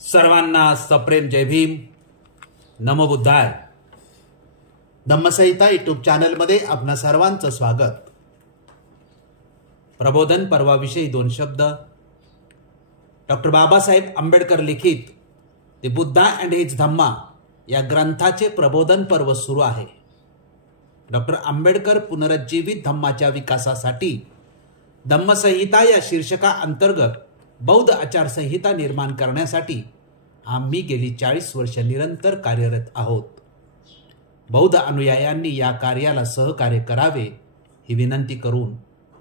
सर्वांना सप्रेम जय भीम, नमो बुद्धाय. धम्मसंहिता यूट्यूब चॅनलमध्ये आपणा सर्वांचं स्वागत. प्रबोधन पर्वाविषयी दोन शब्द. डॉक्टर बाबासाहेब आंबेडकर लिखित द बुद्धा अँड हिज धम्मा या ग्रंथाचे प्रबोधन पर्व सुरू आहे. डॉक्टर आंबेडकर पुनरुज्जीवित धम्माच्या विकासासाठी धम्मसंहिता या शीर्षका अंतर्गत बौद्ध आचारसंहिता निर्माण करण्यासाठी आम्ही गेली 40 वर्ष निरंतर कार्यरत आहोत. बौद्ध अनुयायांनी या कार्याला सहकार्य करावे ही विनंती करून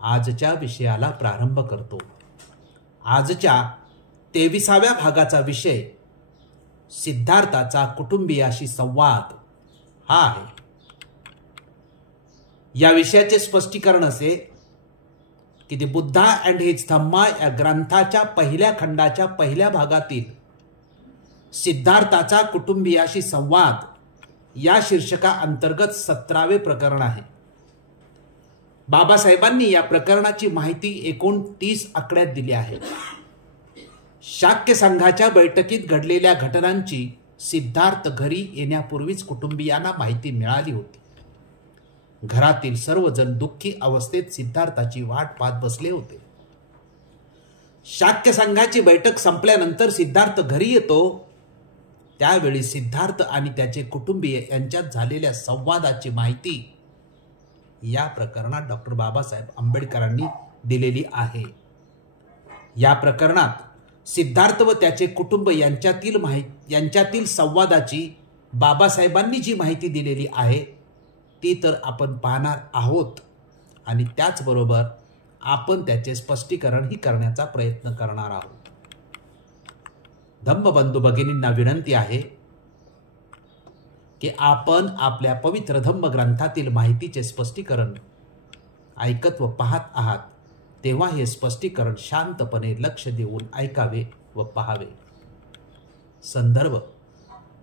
आजच्या विषयाला प्रारंभ करतो. आजच्या 23व्या भागाचा विषय सिद्धार्थाचा कुटुंबियाशी संवाद हा आहे. या विषयाचे स्पष्टीकरण असे की द बुद्धा अँड हिज धम्मा या ग्रंथाच्या पहिल्या खंडाच्या पहिल्या भागातील सिद्धार्थाचा कुटुंबियाशी संवाद या शीर्षका अंतर्गत 17वे प्रकरण आहे. बाबासाहेबांनी या प्रकरणाची माहिती एकूण 30 आकड्यात दिली आहे. शाक्य संघाच्या बैठकीत घडलेल्या घटनांची सिद्धार्थ घरी येण्यापूर्वीच कुटुंबियांना माहिती मिळाली होती. घरातील सर्वजण दुःखी अवस्थेत सिद्धार्थाची वाट पाहत बसले होते. शाक्य संघाची बैठक संपल्यानंतर सिद्धार्थ घरी येतो. त्यावेळी सिद्धार्थ आणि त्याचे कुटुंबीय यांच्यात झालेल्या संवादाची माहिती या प्रकरणात डॉक्टर बाबासाहेब आंबेडकरांनी दिलेली आहे. या प्रकरणात सिद्धार्थ व त्याचे कुटुंब यांच्यातील संवादाची बाबासाहेबांनी जी माहिती दिलेली आहे ती तर आपण पाहणार आहोत आणि त्याचबरोबर आपण त्याचे स्पष्टीकरणही करण्याचा प्रयत्न करणार आहोत. धम्मबंधू भगिनींना विनंती आहे की आपण आपल्या पवित्र धम्म ग्रंथातील माहितीचे स्पष्टीकरण ऐकत व पाहत आहात तेव्हा हे स्पष्टीकरण शांतपणे लक्ष देऊन ऐकावे व पाहावे. संदर्भ: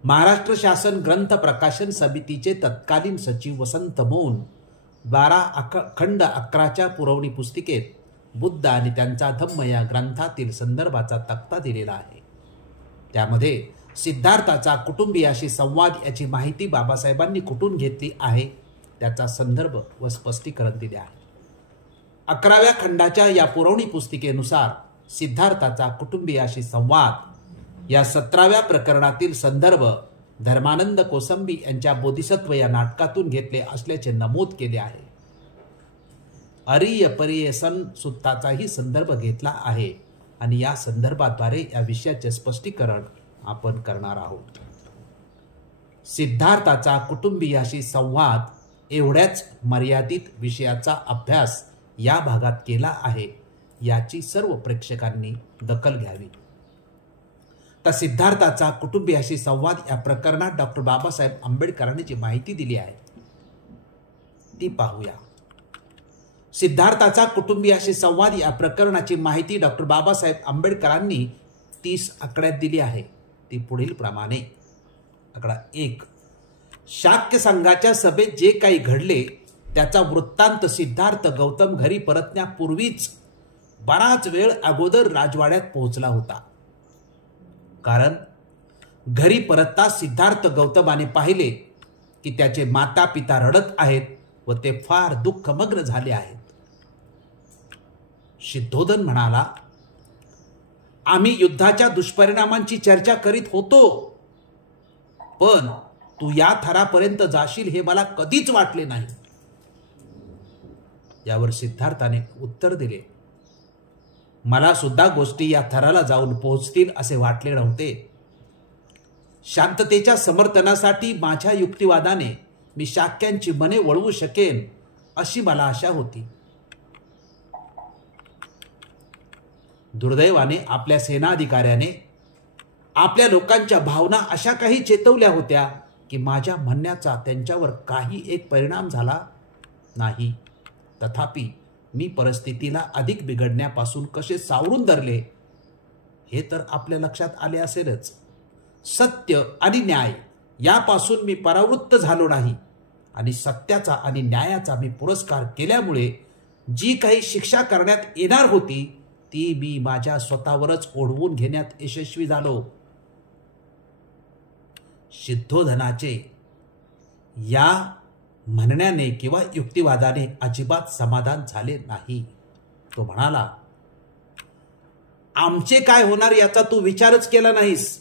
महाराष्ट्र शासन ग्रंथ प्रकाशन समितीचे तत्कालीन सचिव वसंत मोहन 12 खंड 11च्या पुरवणी पुस्तिकेत बुद्ध आणि त्यांचा धम्म या ग्रंथातील संदर्भाचा तक्ता दिलेला आहे. त्यामध्ये सिद्धार्थाचा कुटुंबियाशी संवाद याची माहिती बाबासाहेबांनी कुठून घेतली आहे त्याचा संदर्भ व स्पष्टीकरण दिले आहे. 11व्या खंडाच्या या पुरवणी पुस्तिकेनुसार सिद्धार्थाचा कुटुंबियाशी संवाद या 17व्या प्रकरणातील संदर्भ धर्मानंद कोसंबी यांच्या बोधिसत्व या नाटकातून घेतले असल्याचे नमूद केले आहे. अरिय परिय सन सुत्ताचाही संदर्भ घेतला आहे आणि या संदर्भाद्वारे या विषयाचे स्पष्टीकरण आपण करणार आहोत. सिद्धार्थाचा कुटुंबियाशी संवाद एवढ्याच मर्यादित विषयाचा अभ्यास या भागात केला आहे याची सर्व प्रेक्षकांनी दखल घ्यावी. तर सिद्धार्थाचा कुटुंबियाशी संवाद या प्रकरणात डॉक्टर बाबासाहेब आंबेडकरांनी जी माहिती दिली आहे ती पाहूया. सिद्धार्थाचा कुटुंबियाशी संवाद या प्रकरणाची माहिती डॉक्टर बाबासाहेब आंबेडकरांनी 30 आकड्यात दिली आहे. ती पुढील प्रमाणे: आकडा 1. शाक्य संघाच्या सभेत जे काही घडले त्याचा वृत्तांत सिद्धार्थ गौतम घरी परतण्यापूर्वीच बराच वेळ अगोदर राजवाड्यात पोहोचला होता. कारण घरी परतता सिद्धार्थ गौतमाने पाहिले की त्याचे माता पिता रडत आहेत व ते फार दुःखमग्न झाले आहेत. सिद्धोधन म्हणाला, आम्ही युद्धाच्या दुष्परिणामांची चर्चा करीत होतो पण तू या थरापर्यंत जाशील हे मला कधीच वाटले नाही. यावर सिद्धार्थाने उत्तर दिले, मला सुद्धा गोष्टी या थराला जाऊन पोहोचतील असे वाटले नव्हते. शांततेच्या समर्थनासाठी माझ्या युक्तिवादाने मी शाक्यांची मने वळवू शकेन अशी मला आशा होती. दुर्दैवाने आपल्या सेनाधिकाऱ्याने आपल्या लोकांच्या भावना अशा काही चेतवल्या होत्या की माझ्या म्हणण्याचा त्यांच्यावर काही एक परिणाम झाला नाही. तथापि मी परिस्थितीला अधिक बिघडण्यापासून कसे सावरून धरले हे तर आपल्या लक्षात आले असेलच. सत्य आणि न्याय यापासून मी परावृत्त झालो नाही आणि सत्याचा आणि न्यायाचा मी पुरस्कार केल्यामुळे जी काही शिक्षा करण्यात येणार होती ती मी माझ्या स्वतःवरच ओढवून घेण्यात यशस्वी झालो. सिद्धोधनाचे या म्हणण्याने किंवा युक्तिवादाने अजिबात समाधान झाले नाही. तो म्हणाला, आमचे काय होणार याचा तू विचारच केला नाहीस.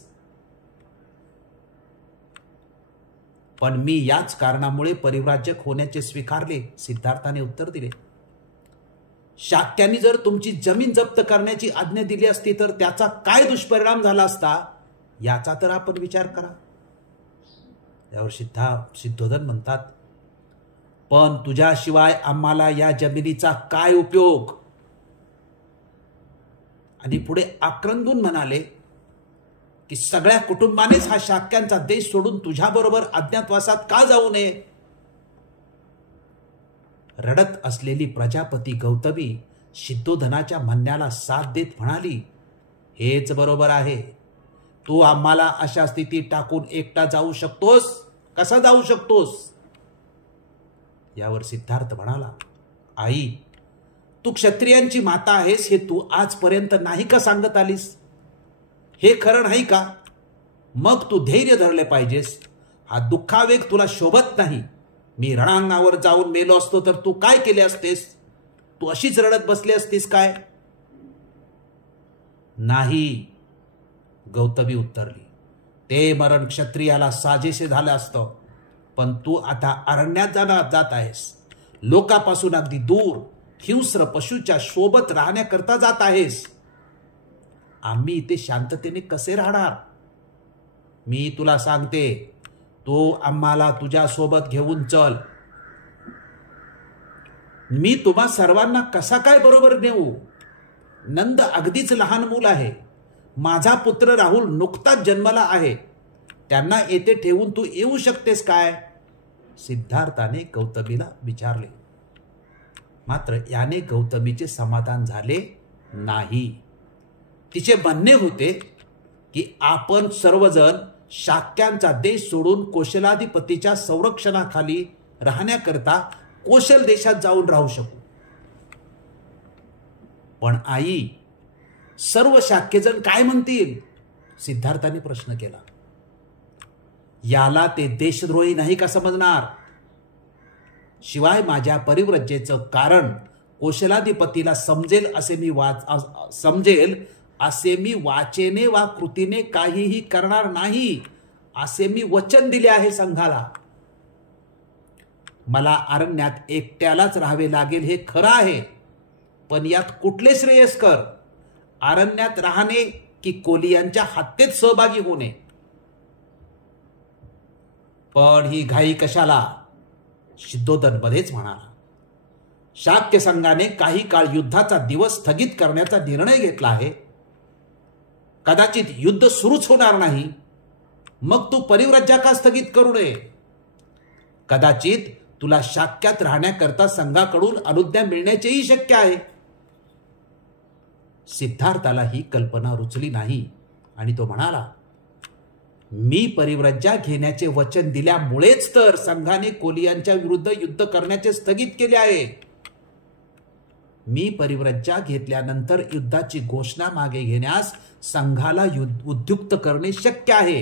पण मी याच कारणामुळे परिव्राजक होण्याचे स्वीकारले. सिद्धार्थाने उत्तर दिले, शाक्यांनी जर तुमची जमीन जप्त करण्याची आज्ञा दिली असती तर त्याचा काय दुष्परिणाम झाला असता याचा तर आपण विचार करा. त्यावर सिद्धोधन म्हणतात, पण तुझ्याशिवाय आम्हाला या जमिनीचा काय उपयोग. आणि पुढे आक्रंदून म्हणाले की सगळ्या कुटुंबानेच हा शाक्यांचा देश सोडून तुझ्याबरोबर अज्ञातवासात का जाऊ नये. रडत असलेली प्रजापती गौतमी सिद्धोधनाच्या म्हणण्याला साथ देत म्हणाली, हेच बरोबर आहे. तू आम्हाला अशा स्थितीत टाकून एकटा जाऊ शकतोस? कसा जाऊ शकतोस? यावर सिद्धार्थ म्हणाला, आई, तू क्षत्रियांची माता आहेस हे तू आजपर्यंत नाही का सांगत आलीस? हे खरं नाही का? मग तू धैर्य धरले पाहिजेस. हा दुःखावेग तुला शोभत नाही. मी रणांगणावर जाऊन मेलो असतो तर तू काय केले असतेस? तू अशीच रडत बसली असतीस काय? नाही, गौतमी उत्तरली, ते मरण क्षत्रियाला साजेसे झालं असतं. पण तू आता अरण्यात जात आहेस. लोकांपासून अगदी दूर हिंस्र पशूच्या सोबत राहण्याकरता जात आहेस. आम्ही इथे शांततेने कसे राहणार? मी तुला सांगते, तू आम्हाला तुझ्या सोबत घेऊन चल. मी तुम्हा सर्वांना कसा काय बरोबर नेऊ? नंद अगदीच लहान मूल आहे. माझा पुत्र राहुल नुकताच जन्मला आहे. त्यांना येथे ठेवून तू येऊ शकतेस काय? सिद्धार्थाने गौतमीला विचारले. मात्र याने गौतमीचे समाधान झाले नाही. तिचे म्हणणे होते की आपण सर्वजण शाक्यांचा देश सोडून कौशलाधिपतीच्या संरक्षणाखाली राहण्याकरता कौशल देशात जाऊन राहू शकू. पण आई, सर्व शाक्यजण काय म्हणतील? सिद्धार्थाने प्रश्न केला. याला ते देशद्रोही नाही का समजणार? शिवाय माझ्या परिव्रजेचं कारण कौशलाधिपतीला समजेल असे मी वाचेने वा कृतीने काहीही करणार नाही असे मी वचन दिले आहे संघाला. मला अरण्यात एकट्यालाच राहावे लागेल हे खरं आहे, पण यात कुठले श्रेयस्कर? अरण्यात राहणे की कोलियांच्या हत्येत सहभागी होणे? पण ही घाई कशाला? सिद्धोधन मध्येच म्हणाला, शाक्य संघाने काही काळ युद्धाचा दिवस स्थगित करण्याचा निर्णय घेतला आहे. कदाचित युद्ध सुरूच होणार नाही. मग तू परिव्राज्या का स्थगित करू नये? कदाचित तुला शाक्यात राहण्याकरता संघाकडून अनुज्ञा मिळण्याचेही शक्य आहे. सिद्धार्थाला ही कल्पना रुचली नाही आणि तो म्हणाला, मी परिव्राज्या घेण्याचे वचन दिल्यामुळेच तर संघाने कोलियांच्या विरुद्ध युद्ध करण्याचे स्थगित केले आहे. मी परिव्राज्या घेतल्यानंतर युद्धाची घोषणा मागे घेण्यास संघाला उद्युक्त करणे शक्य आहे.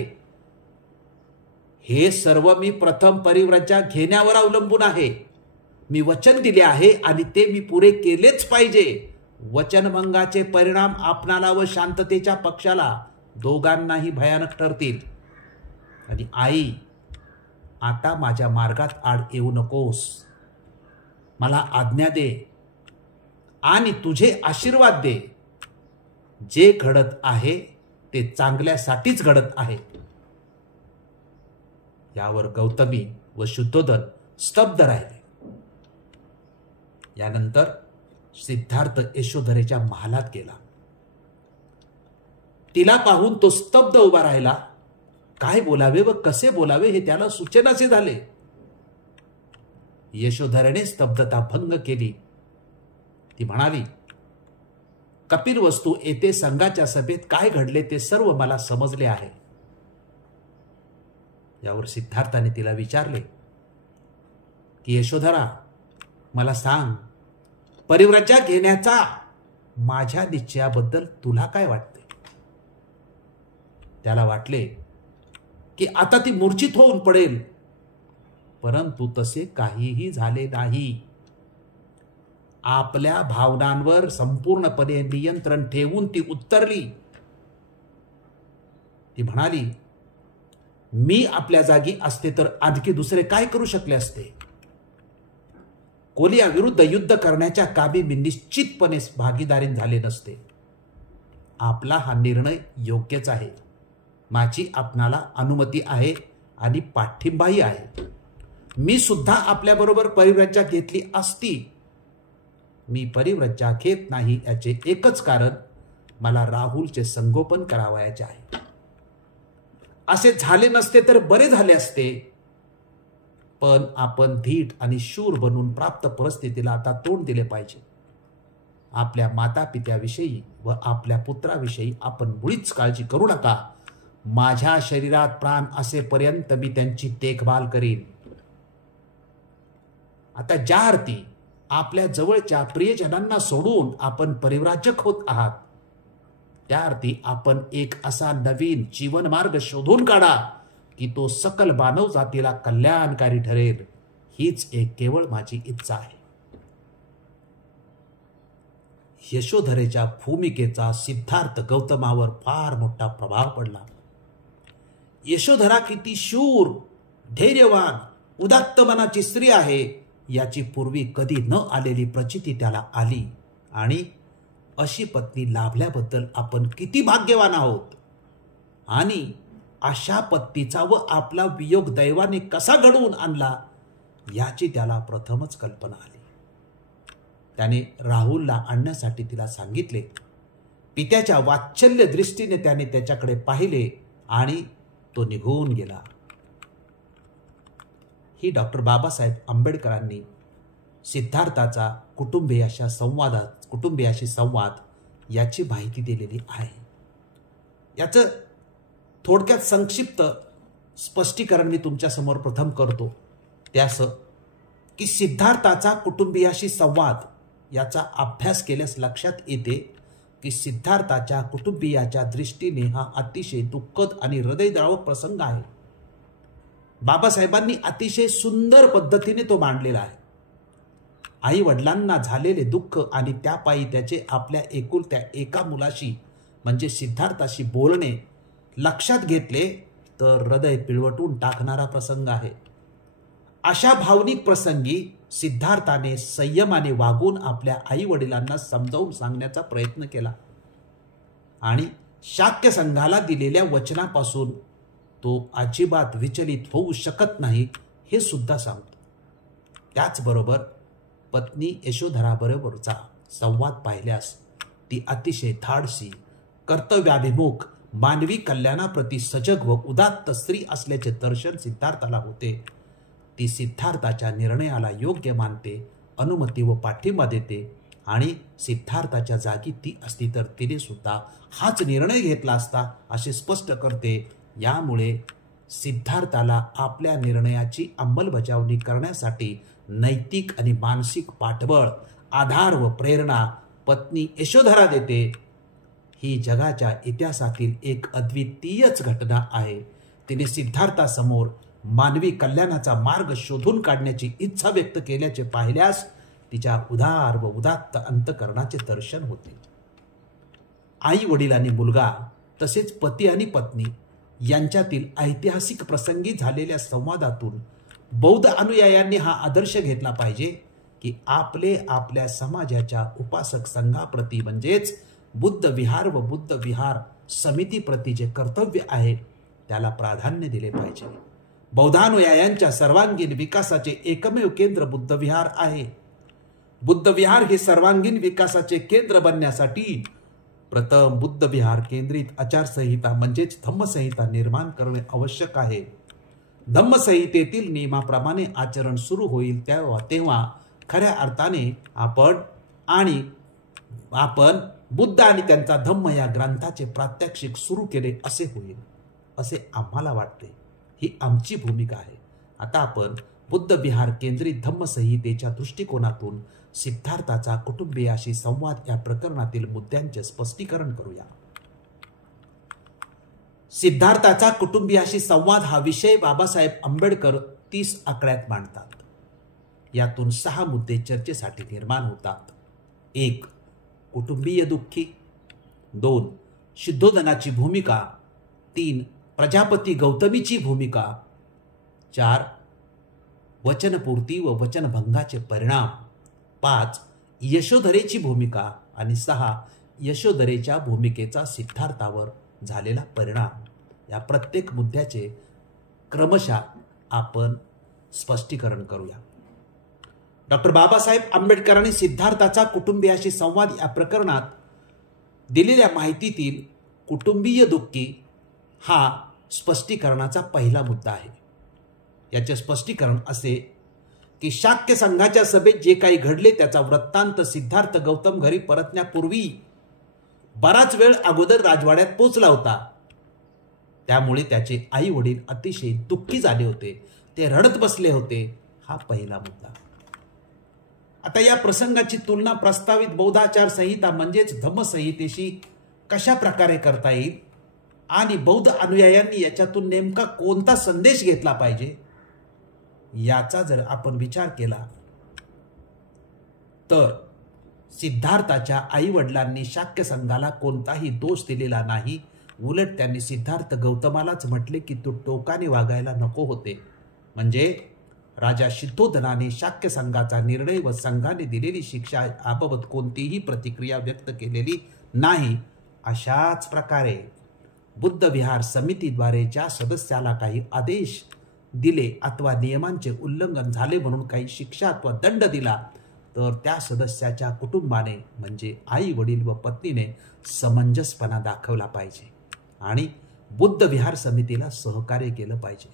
हे सर्व मी प्रथम परिव्राज्या घेण्यावर अवलंबून आहे. मी वचन दिले आहे आणि ते मी पुरे केलेच पाहिजे. वचनभंगाचे परिणाम आपणाला व शांततेच्या पक्षाला दोघांनाही भयानक ठरतील. आणि आई, आता माझ्या मार्गात आड येऊ नकोस. मला आज्ञा दे आणि तुझे आशीर्वाद दे. जे घडत आहे ते चांगल्यासाठीच घडत आहे. यावर गौतमी व शुद्धोधन स्तब्ध राहिले. यानंतर सिद्धार्थ यशोधरेच्या महालात गेला. तिला पाहून तो स्तब्ध उभा राहिला. काय बोलावे व कसे बोलावे हे त्याला सुचेनासे झाले. यशोधरेने स्तब्धता भंग केली. ती म्हणाली, कपिलवस्तू येथे संघाच्या सभेत काय घडले ते सर्व मला समजले आहे. यावर सिद्धार्थाने तिला विचारले की यशोधरा, मला सांग, परिव्राज्या घेण्याचा माझ्या निश्चयाबद्दल तुला काय वाटते? त्याला वाटले की आता ती मूर्छित होऊन पडेल, परंतु तसे काहीही झाले नाही. आपल्या भावनांवर संपूर्णपणे नियंत्रण ठेवून ती उत्तरली. ती म्हणाली, मी आपल्या जागी असते तर आणखी दुसरे काय करू शकले असते. कोलिया विरुद्ध युद्ध करण्याच्या कामी मी निश्चितपणे भागीदारीन झाले नसते. आपला हा निर्णय योग्यच आहे. माझी आपणाला अनुमती आहे आणि पाठिंबाही आहे. मी सुद्धा आपल्याबरोबर परिव्राज्या घेतली असती. मी परिव्राज्या घेत नाही याचे एकच कारण मला राहुलचे संगोपन करावयाचे आहे. असे झाले नसते तर बरे झाले असते, पण आपण धीट आणि शूर बनून प्राप्त परिस्थितीला आता तोंड दिले पाहिजे. आपल्या मातापित्याविषयी व आपल्या पुत्राविषयी आपण मुळीच काळजी करू नका. माझ्या शरीरात प्राण असेपर्यंत मी त्यांची देखभाल करीन. आता ज्या अर्थी आपल्या जवळच्या प्रियजनांना सोडून आपण परिव्राजक होत आहात, त्या अर्थी आपण एक असा नवीन जीवन मार्ग शोधून काढा की तो सकल मानव जातीला कल्याणकारी ठरेल. हीच एक केवळ माझी इच्छा आहे. यशोधरेच्या भूमिकेचा सिद्धार्थ गौतमावर फार मोठा प्रभाव पडला. यशोधरा किती शूर, धैर्यवान, उदात्त मनाची स्त्री आहे याची पूर्वी कधी न आलेली प्रचिती त्याला आली. आणि अशी पत्नी लाभल्याबद्दल आपण किती भाग्यवान आहोत. आणि अशा पत्नीचा व आपला वियोग दैवाने कसा घडवून आणला याची त्याला प्रथमच कल्पना आली. त्याने राहुलला आणण्यासाठी तिला सांगितले. पित्याच्या वात्सल्य दृष्टीने त्याने त्याच्याकडे पाहिले आणि तो निघून गेला. ही डॉक्टर बाबासाहेब आंबेडकरांनी सिद्धार्थाचा कुटुंबियाशी संवाद याची माहिती दिलेली आहे. याचं थोडक्यात संक्षिप्त स्पष्टीकरण मी तुमच्यासमोर प्रथम करतो. ते असं की सिद्धार्थाचा कुटुंबियाशी संवाद याचा अभ्यास केल्यास लक्षात येते की सिद्धार्थाच्या कुटुंबियाच्या दृष्टीने हा अतिशय दुःखद आणि हृदयद्रावक प्रसंग आहे. बाबासाहेबांनी अतिशय सुंदर पद्धतीने तो मांडलेला आहे. आई वडिलांना झालेले दुःख आणि त्यापायी त्याचे आपल्या एकुलत्या एका मुलाशी म्हणजे सिद्धार्थाशी बोलणे लक्षात घेतले तर हृदय पिळवटून टाकणारा प्रसंग आहे. अशा भावनिक प्रसंगी सिद्धार्थाने संयमाने वागून आपल्या आई वडिलांना समजावून सांगण्याचा प्रयत्न केला आणि शाक्य संघाला दिलेल्या वचनापासून तो अजिबात विचलित होऊ शकत नाही हे सुद्धा सांगतो. त्याचबरोबर पत्नी यशोधराबरोबरचा संवाद पाहिल्यास ती अतिशय धाडसी, कर्तव्याभिमुख, मानवी कल्याणाप्रती सजग व उदात्त स्त्री असल्याचे दर्शन सिद्धार्थाला होते. ती सिद्धार्थाच्या निर्णयाला योग्य मानते, अनुमती व पाठिंबा देते आणि सिद्धार्थाच्या जागी ती असती तर तिने सुद्धा हाच निर्णय घेतला असता असे स्पष्ट करते. यामुळे सिद्धार्थाला आपल्या निर्णयाची अंमलबजावणी करण्यासाठी नैतिक आणि मानसिक पाठबळ, आधार व प्रेरणा पत्नी यशोधरा देते. ही जगाच्या इतिहासातील एक अद्वितीयच घटना आहे. तिने सिद्धार्थासमोर मानवी कल्याणाचा मार्ग शोधून काढण्याची इच्छा व्यक्त केल्याचे पाहिल्यास तिच्या उदार व उदात्त अंतकरणाचे दर्शन होते. आई वडील आणि मुलगा तसेच पती आणि पत्नी यांच्यातील ऐतिहासिक प्रसंगी झालेल्या संवादातून बौद्ध अनुयायांनी हा आदर्श घेतला पाहिजे की आपल्या समाजाच्या उपासक संघाप्रती म्हणजेच बुद्ध विहार व बुद्ध विहार समितीप्रती जे कर्तव्य आहे त्याला प्राधान्य दिले पाहिजे. बौद्धानुयायांच्या सर्वांगीण विकासाचे एकमेव केंद्र बुद्ध विहार आहे. बुद्ध विहार हे सर्वांगीण विकासाचे केंद्र बनण्यासाठी प्रथम बुद्ध विहार केंद्रित आचारसंहिता म्हणजेच धम्मसंहिता निर्माण करणे आवश्यक आहे. धम्मसंहितेतील नियमाप्रमाणे आचरण सुरू होईल तेव्हा खऱ्या अर्थाने आपण बुद्ध आणि त्यांचा धम्म या ग्रंथाचे प्रात्यक्षिक सुरू केले असे होईल असे आम्हाला वाटते. ही आमची भूमिका आहे. आता आपण बुद्ध विहार केंद्रित धम्मसंहितेच्या दृष्टिकोनातून सिद्धार्थाचा कुटुंबियाशी संवाद या प्रकरणातील मुद्द्यांचे स्पष्टीकरण करूया. सिद्धार्थाचा कुटुंबियाशी संवाद हा विषय बाबासाहेब आंबेडकर 30 आकड्यात मांडतात. यातून 6 मुद्दे चर्चेसाठी निर्माण होतात. 1. कुटुंबीय दुःखी. 2. शुद्धोधनाची भूमिका. 3. प्रजापती गौतमीची भूमिका. 4. वचनपूर्ती व वचनभंगाचे परिणाम. 5. यशोधरेची भूमिका. आणि 6. यशोधरेच्या भूमिकेचा सिद्धार्थावर झालेला परिणाम. या प्रत्येक मुद्द्याचे क्रमशः आपण स्पष्टीकरण करूया. डॉक्टर बाबासाहेब आंबेडकरांनी सिद्धार्थाचा कुटुंबियाशी संवाद या प्रकरणात दिलेल्या माहितीतील कुटुंबीय दुःखी हा स्पष्टीकरणाचा पहिला मुद्दा आहे. याचे स्पष्टीकरण असे की शाक्य संघाच्या सभेत जे काही घडले त्याचा वृत्तांत सिद्धार्थ गौतम घरी परतण्यापूर्वी बराच वेळ अगोदर राजवाड्यात पोहोचला होता. त्यामुळे त्याचे आई वडील अतिशय दुःखी झाले होते. ते रडत बसले होते. हा पहिला मुद्दा. आता या प्रसंगाची तुलना प्रस्तावित बौद्धाचार संहिता म्हणजेच धम्मसंहितेशी कशा प्रकारे करता येईल आणि बौद्ध अनुयायांनी याच्यातून नेमका कोणता संदेश घेतला पाहिजे याचा जर आपण विचार केला तर सिद्धार्थाच्या आई वडिलांनी शाक्य संघाला कोणताही दोष दिलेला नाही. उलट त्यांनी सिद्धार्थ गौतमालाच म्हटले की तू टोकाने वागायला नको होते. म्हणजे राजा शुद्धोधनाने शाक्य संघाचा निर्णय व संघाने दिलेली शिक्षा याबाबत कोणतीही प्रतिक्रिया व्यक्त केलेली नाही. अशाच प्रकारे बुद्ध विहार समितीद्वारे ज्या सदस्याला काही आदेश दिले अथवा नियमांचे उल्लंघन झाले म्हणून काही शिक्षा अथवा दंड दिला तर त्या सदस्याच्या कुटुंबाने म्हणजे आई वडील व पत्नीने समंजसपणा दाखवला पाहिजे आणि बुद्ध विहार समितीला सहकार्य केलं पाहिजे.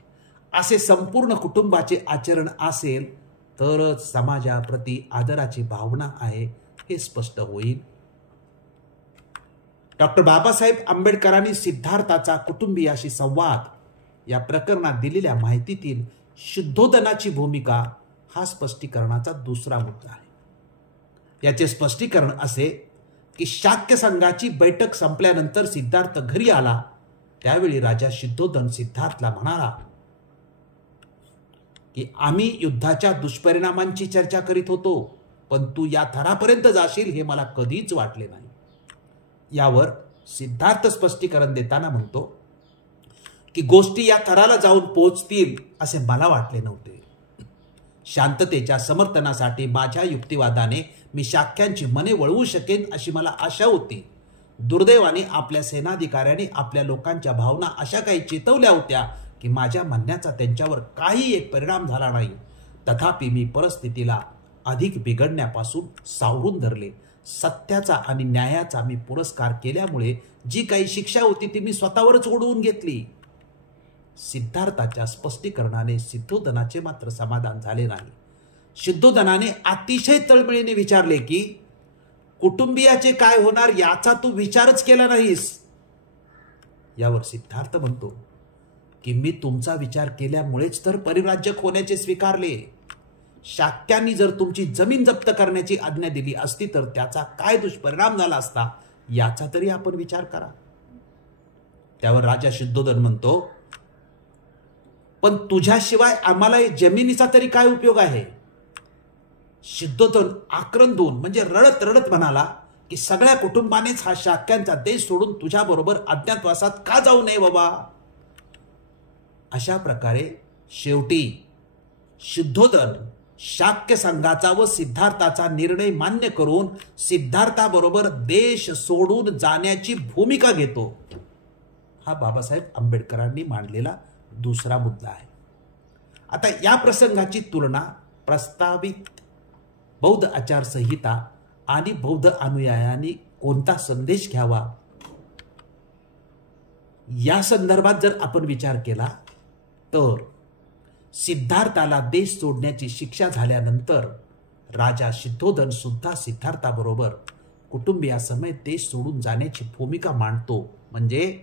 असे संपूर्ण कुटुंबाचे आचरण असेल तरच समाजाप्रती आदराची भावना आहे हे स्पष्ट होईल. डॉक्टर बाबासाहेब आंबेडकरांनी सिद्धार्थाचा कुटुंबियाशी संवाद या प्रकरणात दिलेल्या माहितीतील शुद्धोधनाची भूमिका हा स्पष्टीकरणाचा दुसरा मुद्दा आहे. याचे स्पष्टीकरण असे की शाक्य संघाची बैठक संपल्यानंतर सिद्धार्थ घरी आला. त्यावेळी राजा शुद्धोधन सिद्धार्थला म्हणाला की आम्ही युद्धाच्या दुष्परिणामांची चर्चा करीत होतो पण तू या थरापर्यंत जाशील हे मला कधीच वाटले नाही. यावर सिद्धार्थ स्पष्टीकरण देताना म्हणतो की गोष्टी या थराला जाऊन पोहोचतील असे मला वाटले नव्हते. शांततेच्या समर्थनासाठी माझ्या युक्तिवादाने मी शाक्यांची मने वळवू शकेन अशी मला आशा होती. दुर्दैवाने आपल्या सेनाधिकाऱ्यांनी आपल्या लोकांच्या भावना अशा काही चेतवल्या होत्या की माझ्या म्हणण्याचा त्यांच्यावर काही एक परिणाम झाला नाही. तथापि मी परिस्थितीला अधिक बिघडण्यापासून सावरून धरले. सत्याचा आणि न्यायाचा मी पुरस्कार केल्यामुळे जी काही शिक्षा होती ती मी स्वतःवरच ओढवून घेतली. सिद्धार्थाच्या स्पष्टीकरणाने शुद्धोधनाचे मात्र समाधान झाले नाही. शुद्धोधनाने अतिशय तळमळीने विचारले की कुटुंबियाचे काय होणार याचा तू विचारच केला नाहीस. यावर सिद्धार्थ म्हणतो की मी तुमचा विचार केल्यामुळेच तर परिव्राजक होण्याचे स्वीकारले. शाक्यांनी जर तुमची जमीन जप्त करण्याची आज्ञा दिली असती तर त्याचा काय दुष्परिणाम झाला असता याचा तरी आपण विचार करा. त्यावर राजा शुद्धोधन म्हणतो पण तुझ्याशिवाय आम्हाला जमिनीचा तरी काय उपयोग आहे. शुद्धोधन आक्रंदून म्हणजे रडत रडत म्हणाला की सगळ्या कुटुंबानेच हा शाक्यांचा देश सोडून तुझ्याबरोबर अज्ञातवासात का जाऊ नये बाबा. अशा प्रकारे शेवटी शुद्धोधन शाक्य संघाचा व सिद्धार्थाचा निर्णय मान्य करून सिद्धार्थाबरोबर देश सोडून जाण्याची भूमिका घेतो. हा बाबासाहेब आंबेडकरांनी मांडलेला दुसरा मुद्दा आहे. आता या प्रसंगाची तुलना प्रस्तावित बौद्ध आचारसंहिता आणि बौद्ध अनुयायांनी कोणता संदेश घ्यावा या संदर्भात जर आपण विचार केला तर सिद्धार्थाला देश सोडण्याची शिक्षा झाल्यानंतर राजा शुद्धोधन सुद्धा सिद्धार्थाबरोबर कुटुंबियासमेत देश सोडून जाण्याची भूमिका मांडतो. म्हणजे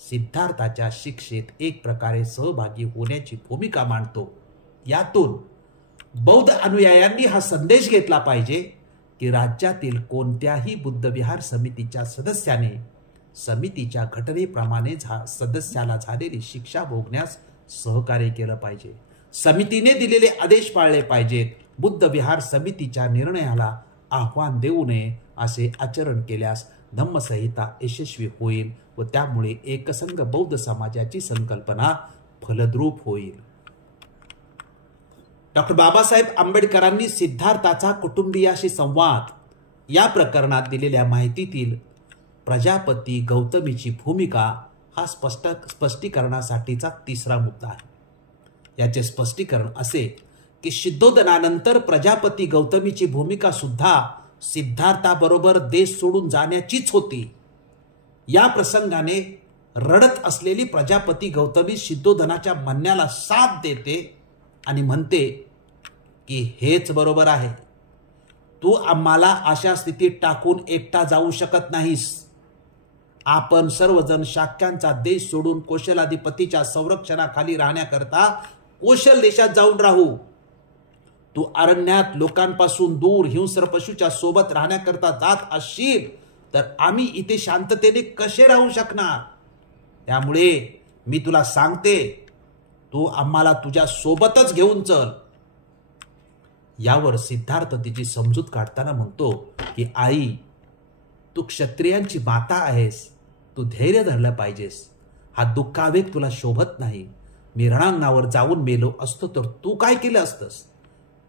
सिद्धार्थाच्या शिक्षेत एक प्रकारे सहभागी होण्याची भूमिका मांडतो. यातून बौद्ध अनुयायांनी हा संदेश घेतला पाहिजे की राज्यातील कोणत्याही बुद्धविहार समितीच्या सदस्याने समितीच्या घटनेप्रमाणे सदस्याला झालेली शिक्षा भोगण्यास सहकार्य केलं पाहिजे. समितीने दिलेले आदेश पाळले पाहिजेत. बुद्ध विहार समितीच्या निर्णयाला आव्हान देऊ नये असे आचरण केल्यास धम्मसंहिता यशस्वी होईल व त्यामुळे एकसंघ बौद्ध समाजाची संकल्पना फलद्रूप होईल. डॉक्टर बाबासाहेब आंबेडकरांनी सिद्धार्थाचा कुटुंबियाशी संवाद या प्रकरणात दिलेल्या माहितीतील प्रजापती गौतमीची भूमिका हा स्पष्टीकरणासाठीचा तिसरा मुद्दा आहे. याचे स्पष्टीकरण असे की शुद्धोदनानंतर प्रजापती गौतमीची भूमिका सुद्धा सिद्धार्थाबरोबर देश सोडून जाण्याचीच होती. या प्रसंगाने रडत असलेली प्रजापती गौतमी शुद्धोदनाच्या म्हणण्याला साथ देते आणि म्हणते की हेच बरोबर आहे. तू आम्हाला अशा स्थितीत टाकून एकटा जाऊ शकत नाहीस. आपण सर्वजण शाक्यांचा देश सोडून कौशलाधिपतीच्या संरक्षणाखाली राहण्याकरता कौशल देशात जाऊन राहू. तू अरण्यात लोकांपासून दूर हिंस्र पशूच्या सोबत राहण्याकरता जात असशील तर आम्ही इथे शांततेने कसे राहू शकणार. त्यामुळे मी तुला सांगते, तू आम्हाला तुझ्या सोबतच घेऊन चल. यावर सिद्धार्थ तिची समजूत काढताना म्हणतो की आई, तू क्षत्रियांची माता आहेस. तू धैर्य धरलं पाहिजेस. हा दुःखावेग तुला शोभत नाही. मी रणांगणावर जाऊन मेलो असतो तर तू काय केलं असतंस.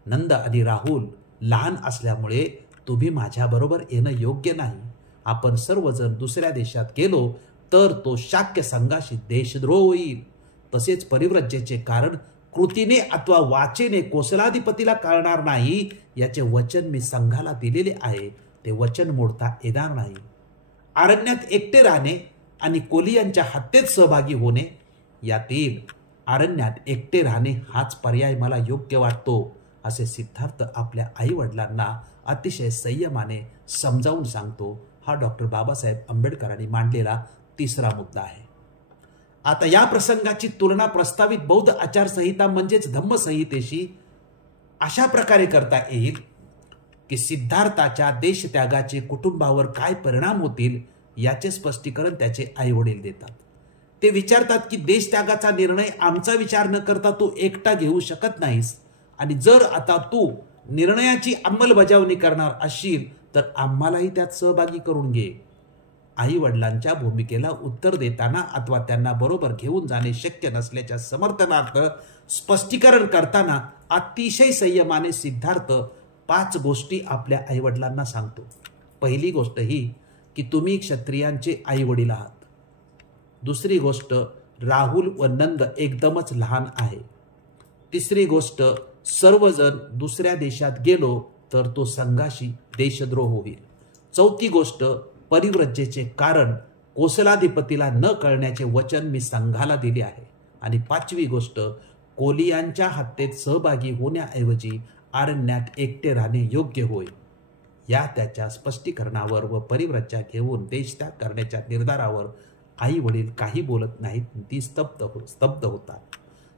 नंद आणि राहुल लहान असल्यामुळे तुम्ही माझ्याबरोबर येणं योग्य नाही. आपण सर्वजण दुसऱ्या देशात गेलो तर तो शाक्य संघाशी देशद्रोह होईल. तसेच परिव्रजेचे कारण कृतीने अथवा वाचेने कौशलाधिपतीला कळणार नाही याचे वचन मी संघाला दिलेले आहे. ते वचन मोडता येणार नाही. अरण्यात एकटे राहणे आणि कोलियांच्या हत्येत सहभागी होणे यातील अरण्यात एकटे राहणे हाच पर्याय मला योग्य वाटतो असे सिद्धार्थ आपल्या आई वडिलांना अतिशय संयमाने समजावून सांगतो. हा डॉक्टर बाबासाहेब आंबेडकरांनी मांडलेला तिसरा मुद्दा आहे. आता या प्रसंगाची तुलना प्रस्तावित बौद्ध आचारसंहिता म्हणजेच धम्मसंहितेशी अशा प्रकारे करता येईल की सिद्धार्थाच्या देशत्यागाचे कुटुंबावर काय परिणाम होतील याचे स्पष्टीकरण त्याचे आई वडील देतात. ते विचारतात की देशत्यागाचा निर्णय आमचा विचार न करता तू एकटा घेऊ शकत नाहीस आणि जर आता तू निर्णयाची अंमलबजावणी करणार असशील तर आम्हालाही त्यात सहभागी करून घे. आई वडिलांच्या भूमिकेला उत्तर देताना अथवा त्यांना बरोबर घेऊन जाणे शक्य नसल्याच्या समर्थनार्थ स्पष्टीकरण करताना अतिशय संयमाने सिद्धार्थ 5 गोष्टी आपल्या आई वडिलांना सांगतो. पहिली गोष्ट ही की तुम्ही क्षत्रियांचे आई वडील आहात. दुसरी गोष्ट, राहुल व नंद एकदमच लहान आहे. तिसरी गोष्ट, सर्वजण दुसऱ्या देशात गेलो तर तो संघाशी देशद्रोह होईल. चौथी गोष्ट, परिव्रजेचे कारण कौशलाधिपतीला न कळण्याचे वचन मी संघाला दिले आहे. आणि 5वी गोष्ट, कोलियांच्या हत्येत सहभागी होण्याऐवजी अरण्यात एकटे राहणे योग्य होय. या त्याच्या स्पष्टीकरणावर व परिव्रजा घेऊन देशत्याग करण्याच्या निर्धारावर आई वडील काही बोलत नाहीत. ती स्तब्ध होतात.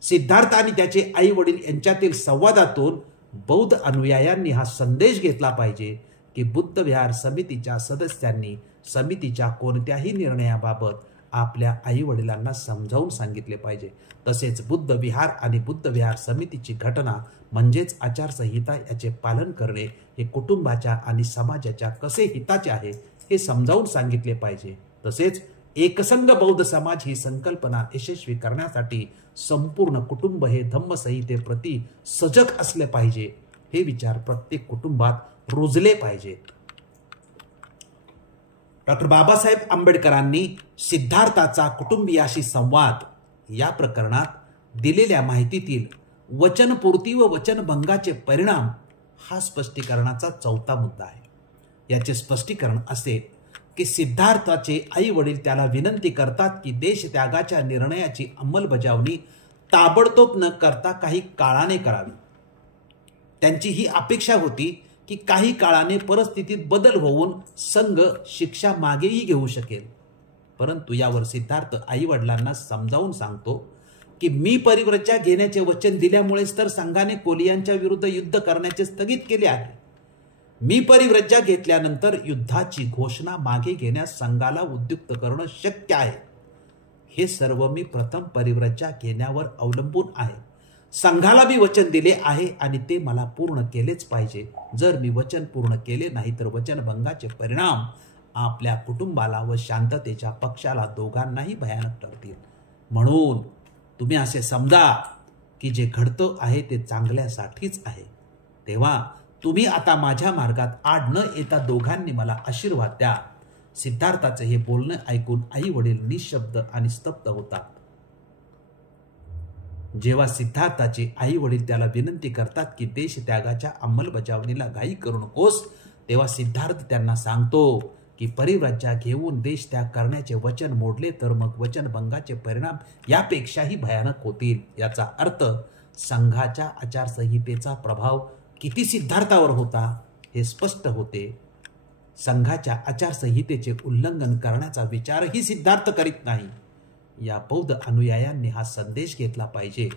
सिद्धार्थ आणि त्याचे आई वडील यांच्यातील संवादातून बौद्ध अनुयायांनी हा संदेश घेतला पाहिजे की बुद्ध विहार समितीच्या सदस्यांनी समितीच्या कोणत्याही निर्णयाबाबत आपल्या आई वडिलांना समजावून सांगितले पाहिजे. तसेच बुद्ध विहार आणि बुद्ध विहार समितीची घटना म्हणजेच आचारसंहिता याचे पालन करणे हे कुटुंबाच्या आणि समाजाच्या कसे हिताचे आहे हे समजावून सांगितले पाहिजे. तसेच एकसंघ बौद्ध समाज ही संकल्पना यशस्वी करण्यासाठी संपूर्ण कुटुंब हे धम्मसंहितेप्रती सजग असले पाहिजे. हे विचार प्रत्येक कुटुंबात रुजले पाहिजेत. डॉक्टर बाबासाहेब आंबेडकरांनी सिद्धार्थाचा कुटुंबियाशी संवाद या प्रकरणात दिलेल्या माहितीतील वचनपूर्ती व वचनभंगाचे परिणाम हा स्पष्टीकरणाचा चौथा मुद्दा आहे. याचे स्पष्टीकरण असे की सिद्धार्थाचे आई वडील त्याला विनंती करतात की देशत्यागाच्या निर्णयाची अंमलबजावणी ताबडतोब न करता काही काळाने करावी. त्यांची ही अपेक्षा होती की काही काळाने परिस्थितीत बदल होऊन संघ शिक्षा मागेही घेऊ शकेल. परंतु यावर सिद्धार्थ आई वडिलांना समजावून सांगतो की मी परिव्रजा घेण्याचे वचन दिल्यामुळेच तर संघाने कोलियांच्या विरुद्ध युद्ध करण्याचे स्थगित केले आहे. मी परिव्रज्या घेतल्यानंतर युद्धाची घोषणा मागे घेण्यास संघाला उद्युक्त करणं शक्य आहे. हे सर्व मी प्रथम परिव्रज्या घेण्यावर अवलंबून आहे. संघाला मी वचन दिले आहे आणि ते मला पूर्ण केलेच पाहिजे. जर मी वचन पूर्ण केले नाही तर वचनभंगाचे परिणाम आपल्या कुटुंबाला व शांततेच्या पक्षाला दोघांनाही भयानक ठरतील. म्हणून तुम्ही असे समजा की जे घडतं आहे ते चांगल्यासाठीच आहे. तेव्हा तुम्ही आता माझ्या मार्गात आड न येता दोघांनी मला आशीर्वाद द्या. सिद्धार्थाचे हे बोलणं ऐकून आई वडील निशब्द आणि स्तब्ध होतात. जेव्हा सिद्धार्थाचे आई वडील त्याला विनंती करतात की देशत्यागाच्या अंमलबजावणीला घाई करू नकोस, तेव्हा सिद्धार्थ त्यांना सांगतो की परिव्रज्या घेऊन देशत्याग करण्याचे वचन मोडले तर मग वचनभंगाचे परिणाम यापेक्षाही भयानक होतील. याचा अर्थ संघाच्या आचारसंहितेचा प्रभाव किती सिद्धार्थावर होता हे स्पष्ट होते. संघाच्या आचारसंहितेचे उल्लंघन करण्याचा विचारही सिद्धार्थ करीत नाही. या बौद्ध अनुयायांनी हा संदेश घेतला पाहिजे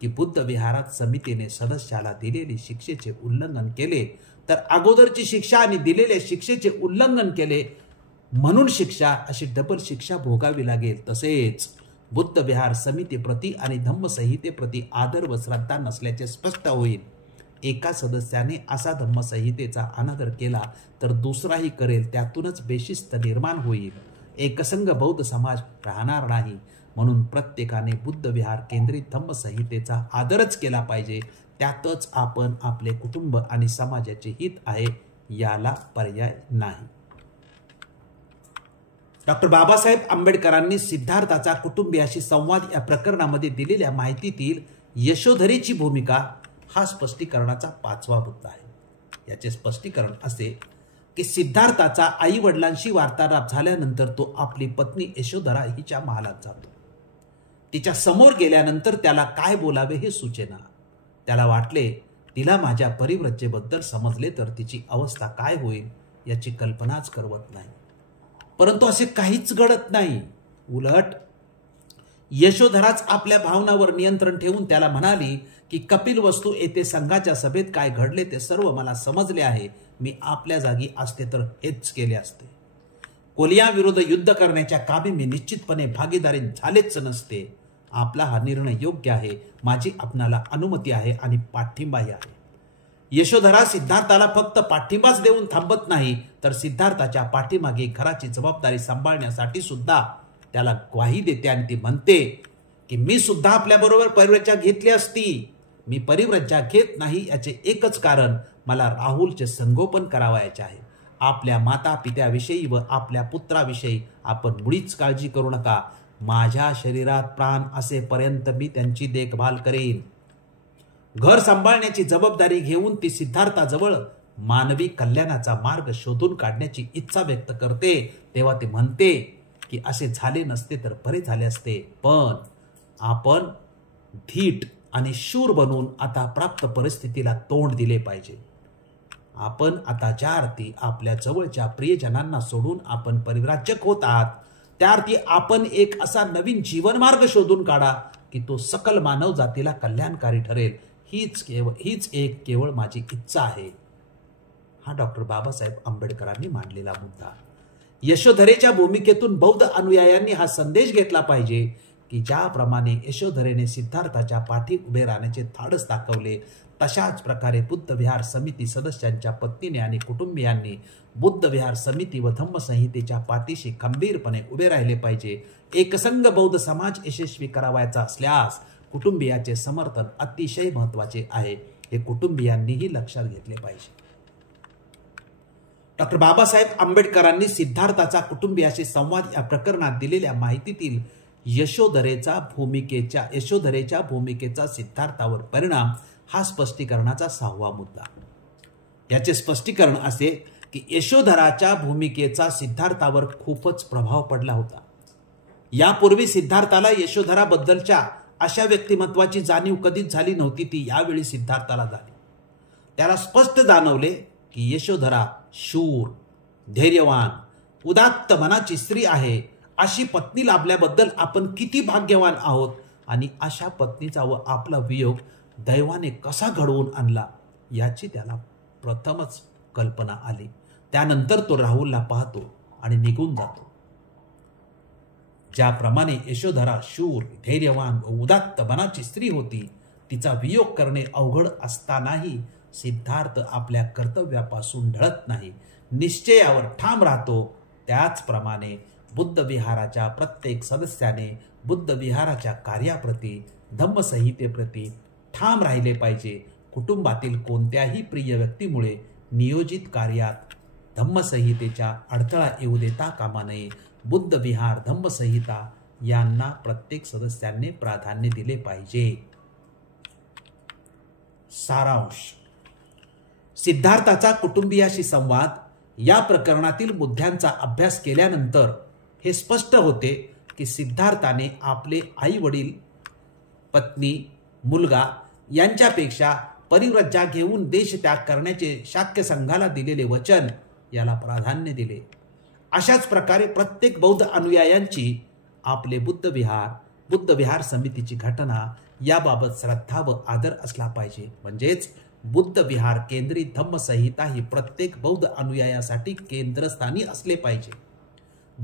की बुद्ध विहारात समितीने सदस्याला दिलेली शिक्षेचे उल्लंघन केले तर अगोदरची शिक्षा आणि दिलेल्या शिक्षेचे उल्लंघन केले म्हणून शिक्षा अशी डबल शिक्षा भोगावी लागेल. तसेच बुद्ध विहार समितीप्रती आणि धम्मसंहितेप्रती आदर व श्रद्धा नसल्याचे स्पष्ट होईल. एका सदस्याने असा धम्मसंहितेचा अनादर केला तर दुसराही करेल. त्यातूनच बेशिस्त निर्माण होईल. एकसंघ बौद्ध समाज राहणार नाही. म्हणून प्रत्येकाने बुद्ध विहार केंद्रित धम्मसंहितेचा आदरच केला पाहिजे. त्यातच आपण आपले कुटुंब आणि समाजाचे हित आहे, याला पर्याय नाही. डॉक्टर बाबासाहेब आंबेडकरांनी सिद्धार्थाचा कुटुंबियाशी संवाद या प्रकरणामध्ये दिलेल्या माहितीतील यशोधरेची भूमिका हा स्पष्टीकरणाचा 5वा मुद्दा आहे. याचे स्पष्टीकरण असे की सिद्धार्थाचा आई वडिलांशी वार्तालाप झाल्यानंतर तो आपली पत्नी यशोधरा हिच्या महालात जातो. तिच्या समोर गेल्यानंतर त्याला काय बोलावे हे सुचेना. त्याला वाटले तिला माझ्या परिव्रजेबद्दल समजले तर तिची अवस्था काय होईल याची कल्पनाच करवत नाही. परंतु असे काहीच घडत नाही. उलट यशोधराच आपल्या भावनावर नियंत्रण ठेवून त्याला म्हणाली की कपिलवस्तू येथे संघाच्या सभेत काय घडले ते सर्व मला समजले आहे. मी आपल्या जागी असते तर हेच केले असते. कोलियाविरुद्ध युद्ध करण्याच्या कामी मी निश्चितपणे भागीदारी झालेच नसते. आपला हा निर्णय योग्य आहे. माझी आपणाला अनुमती आहे आणि पाठिंबाही आहे. यशोधरा सिद्धार्थाला फक्त पाठिंबाच देऊन थांबत नाही तर सिद्धार्थाच्या पाठीमागे घराची जबाबदारी सांभाळण्यासाठी सुद्धा त्याला ग्वाही देते आणि ती म्हणते की मी सुद्धा आपल्याबरोबर परिव्रज्या घेतली असती. मी परिव्रज्या घेत नाही याचे एकच कारण मला राहुलचे संगोपन करावयाचे आहे. आपल्या माता पित्याविषयी व आपल्या पुत्राविषयी आपण मुळीच काळजी करू नका. माझ्या शरीरात प्राण असेपर्यंत मी त्यांची देखभाल करेन. घर सांभाळण्याची जबाबदारी घेऊन ती सिद्धार्थाजवळ मानवी कल्याणाचा मार्ग शोधून काढण्याची इच्छा व्यक्त करते. तेव्हा ती म्हणते की असे झाले नसते तर बरे झाले असते, पण आपण धीट आणि शूर बनून आता प्राप्त परिस्थितीला तोंड दिले पाहिजे. आपण आता ज्या अर्थी आपल्या जवळच्या प्रियजनांना सोडून आपण परिव्राजक होत आहात त्या अर्थी आपण एक असा नवीन जीवनमार्ग शोधून काढा की तो सकल मानव जातीला कल्याणकारी ठरेल. हीच एक केवळ माझी इच्छा आहे. हा डॉक्टर बाबासाहेब आंबेडकरांनी मांडलेला मुद्दा. यशोधरेच्या भूमिकेतून बौद्ध अनुयायांनी हा संदेश घेतला पाहिजे की ज्याप्रमाणे यशोधरेने सिद्धार्थाच्या पाठी उभे राहण्याचे धाडस दाखवले तशाच प्रकारे बुद्ध विहार समिती सदस्यांच्या पत्नीने आणि कुटुंबियांनी बुद्ध विहार समिती व धम्मसंहितेच्या पाठीशी खंबीरपणे उभे राहिले पाहिजे. एकसंघ बौद्ध समाज यशस्वी करावायचा असल्यास कुटुंबियाचे समर्थन अतिशय महत्त्वाचे आहे. हे कुटुंबियांनीही लक्षात घेतले पाहिजे. डॉक्टर बाबासाहेब आंबेडकरांनी सिद्धार्थाचा कुटुंबियाशी संवाद या प्रकरणात दिलेल्या माहितीतील यशोधरेच्या भूमिकेचा सिद्धार्थावर परिणाम हा स्पष्टीकरणाचा 6वा मुद्दा. याचे स्पष्टीकरण असे की यशोधराच्या भूमिकेचा सिद्धार्थावर खूपच प्रभाव पडला होता. यापूर्वी सिद्धार्थाला यशोधराबद्दलच्या अशा व्यक्तिमत्वाची जाणीव कधीच झाली नव्हती. ती यावेळी सिद्धार्थाला झाली. त्याला स्पष्ट जाणवले की यशोधरा शूर, धैर्यवान, उदात्त मनाची स्त्री आहे. अशी पत्नी लाभल्याबद्दल आपण किती भाग्यवान आहोत आणि अशा पत्नीचा व आपला वियोग दैवाने कसा घडवून आणला याची त्याला प्रथमच कल्पना आली. त्यानंतर तो राहुलला पाहतो आणि निघून जातो. ज्याप्रमाणे यशोधरा शूर, धैर्यवान व उदात्त मनाची स्त्री होती, तिचा वियोग करणे अवघड असतानाही सिद्धार्थ आपल्या कर्तव्यापासून ढळत नाही, निश्चयावर ठाम राहतो. त्याचप्रमाणे बुद्ध विहाराच्या प्रत्येक सदस्याने बुद्ध विहाराच्या कार्याप्रती, धम्मसंहितेप्रती ठाम राहिले पाहिजे. कुटुंबातील कोणत्याही प्रिय व्यक्तीमुळे नियोजित कार्यात धम्मसंहितेच्या अडथळा येऊ देता कामा नये. बुद्ध विहार, धम्मसंहिता यांना प्रत्येक सदस्यांनी प्राधान्य दिले पाहिजे. सारांश. सिद्धार्थाचा कुटुंबियाशी संवाद या प्रकरणातील मुद्द्यांचा अभ्यास केल्यानंतर हे स्पष्ट होते की सिद्धार्थाने आपले आई वडील, पत्नी, मुलगा यांच्यापेक्षा परिव्रज्या घेऊन देशत्याग करण्याचे शाक्य संघाला दिलेले वचन याला प्राधान्य दिले. अशाच प्रकारे प्रत्येक बौद्ध अनुयायांची आपले बुद्ध विहार समितीची घटना याबाबत श्रद्धा व आदर असला पाहिजे. म्हणजेच बुद्ध विहार केंद्रित धम्मसंहिता ही प्रत्येक बौद्ध अनुयायासाठी केंद्रस्थानी असले पाहिजे.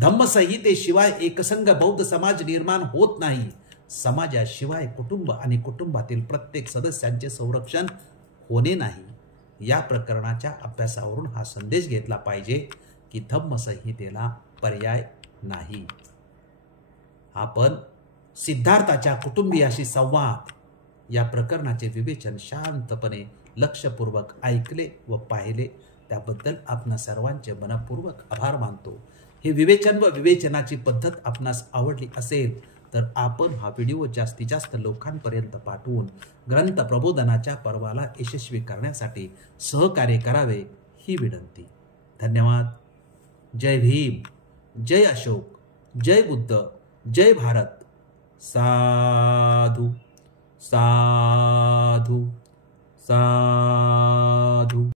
धम्मसंहितेशिवाय एकसंघ बौद्ध समाज निर्माण होत नाही. समाजाशिवाय कुटुंब आणि कुटुंबातील प्रत्येक सदस्यांचे संरक्षण होणे नाही. या प्रकरणाच्या अभ्यासावरून हा संदेश घेतला पाहिजे की धम्मसंहितेला पर्याय नाही. आपण सिद्धार्थाच्या कुटुंबियाशी संवाद या प्रकरणाचे विवेचन शांतपणे लक्षपूर्वक ऐकले व पाहिले, त्याबद्दल आपणा सर्वांचे मनपूर्वक आभार मानतो. हे विवेचन व विवेचनाची पद्धत आपणास आवडली असेल तर आपण हा व्हिडिओ जास्तीत जास्त लोकांपर्यंत पाठवून ग्रंथ प्रबोधनाच्या पर्वाला यशस्वी करण्यासाठी सहकार्य करावे ही विनंती. धन्यवाद. जय भीम, जय अशोक, जय बुद्ध, जय भारत. साधू साधू साधू.